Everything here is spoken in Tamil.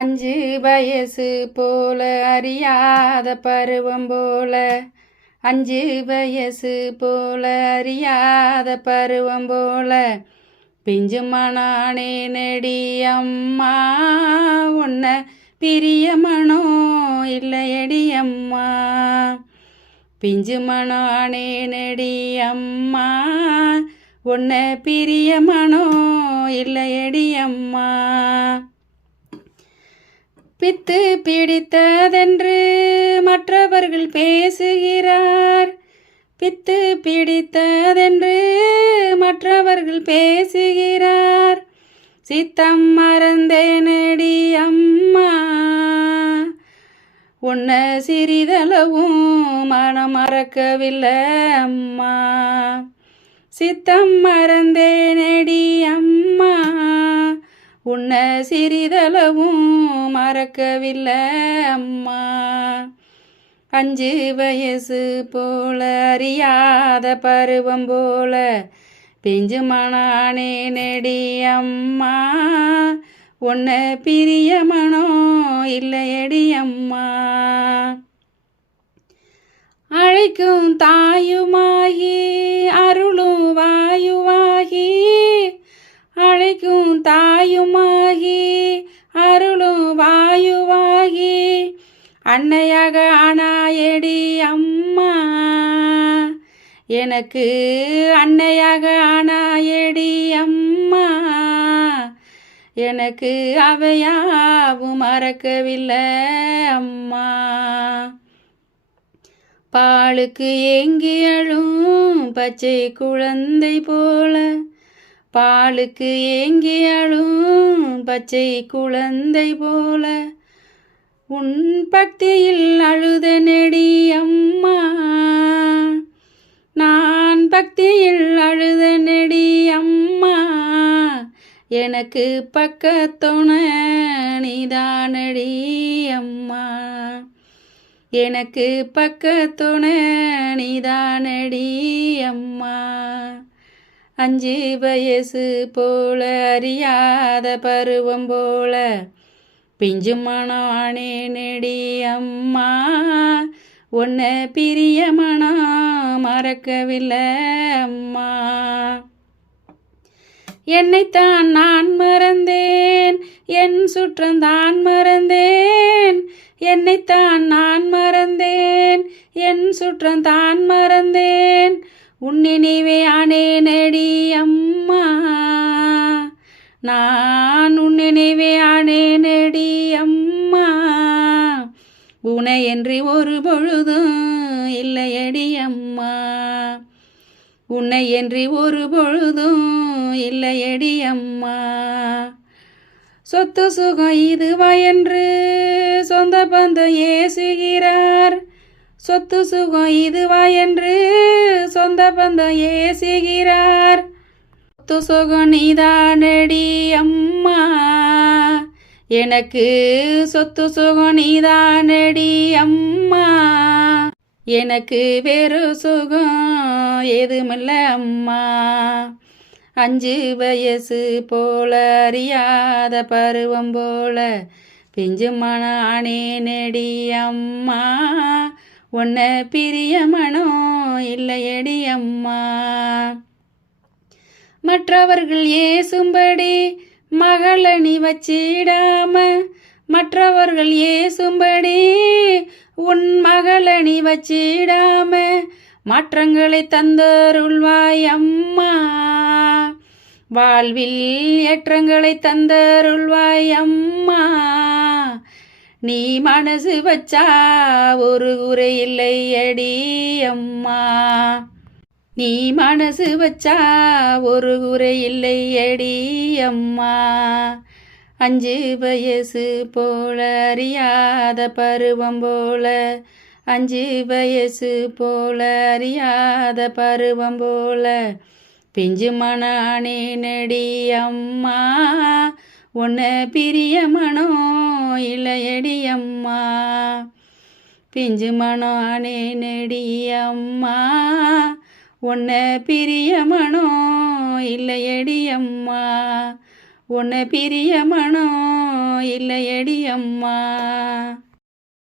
5 வயசு போல அறியாத பருவம் போல 5 வயசு போல அறியாத பருவம் போல பிஞ்சு மனானே நெடி அம்மா உன்னை பிரிய மனோ இல்லையடி அம்மா பிஞ்சு மனானே நெடி அம்மா உன்னை பிரிய மனோ இல்லையடி அம்மா பித்து பிடித்ததென்று மற்றவர்கள் பேசுகிறார் பித்து பிடித்ததென்று மற்றவர்கள் பேசுகிறார் சித்தம் மறந்தேனடி அம்மா உன்னை சிறிதளவும் மனம் மறக்கவில்லை அம்மா சித்தம் மறந்தேனடி அம்மா உன்னை சிறிதளவும் மறக்கவில்லை அம்மா 5 வயசு போல அறியாத பருவம் போல பிஞ்சு மனானே நெடி அம்மா உன்னை பிரிய மனோ இல்லையடி அம்மா அழைக்கும் தாயுமாகி அருளும் வாயுவாகி அழைக்கும் தாயுமாகி அருளும் வாயுவாகி அன்னையாக ஆனாயடி அம்மா எனக்கு அன்னையாக ஆனாயடி அம்மா எனக்கு அவையாவும் மறக்கவில்லை அம்மா பாலுக்கு ஏங்கி அழும் பச்சை குழந்தை போல பாலுக்கு ஏங்கி அழும் பச்சை குழந்தை போல உன் பக்தியில் அழுத நெடி அம்மா நான் பக்தியில் அழுத நெடி அம்மா எனக்கு பக்கத்தோன நீதானடி அம்மா எனக்கு பக்கத்தோன நீதானடி அம்மா 5 வயசு போல அறியாத பருவம் போல பிஞ்சு மனானே நெடி அம்மா உன்னை பிரிய மனம் மறக்கவில்லை அம்மா என்னைத்தான் நான் மறந்தேன் என் சுற்றந்தான் மறந்தேன் என்னைத்தான் நான் மறந்தேன் என் சுற்றந்தான் மறந்தேன் உன் நினைவே ஆனேனடி அம்மா நான் உன் நினைவே ஆனேனடி அம்மா உன்னையன்றி ஒரு பொழுதும் இல்லையடி அம்மா உன்னையன்றி ஒரு பொழுதும் இல்லையடி அம்மா சொத்து சுகம் இதுவா என்று சொந்த பந்தம் ஏசுகிறார் சொத்து சுகம் இதுவா என்று சொந்த பந்தம் ஏசுகிறார் சொத்து சுகம் நீதானடி அம்மா எனக்கு சொத்து சுகம் நீதானடி அம்மா எனக்கு வேறு சுகம் ஏதுமில்ல அம்மா 5 வயசு போல அறியாத பருவம் போல பிஞ்சு மனானே நெடி அம்மா உன்னை பிரிய மனோ இல்லையடி அம்மா மற்றவர்கள் ஏசும்படி மகளணி வச்சிடாம மற்றவர்கள் ஏசும்படி உன் மகளணி வச்சிடாம மாற்றங்களை தந்தருள்வாய் அம்மா வாழ்வில் ஏற்றங்களை தந்தருள்வாய் அம்மா நீ மனசு வச்சா ஒரு குறை இல்லை அடி அம்மா நீ மனசு வச்சா ஒரு குறை இல்லை அடி அம்மா 5 வயசு போல அறியாத பருவம் போல 5 வயசு போல அறியாத பருவம் போல பிஞ்சு மனானே நெடி அம்மா உன்னை பிரிய மனோ இல்லையடி அம்மா பிஞ்சு மனானே நெடி அம்மா உன்னை பிரிய மனம் இல்லையடி அம்மா, உன்னை பிரிய மனம் இல்லையடி அம்மா.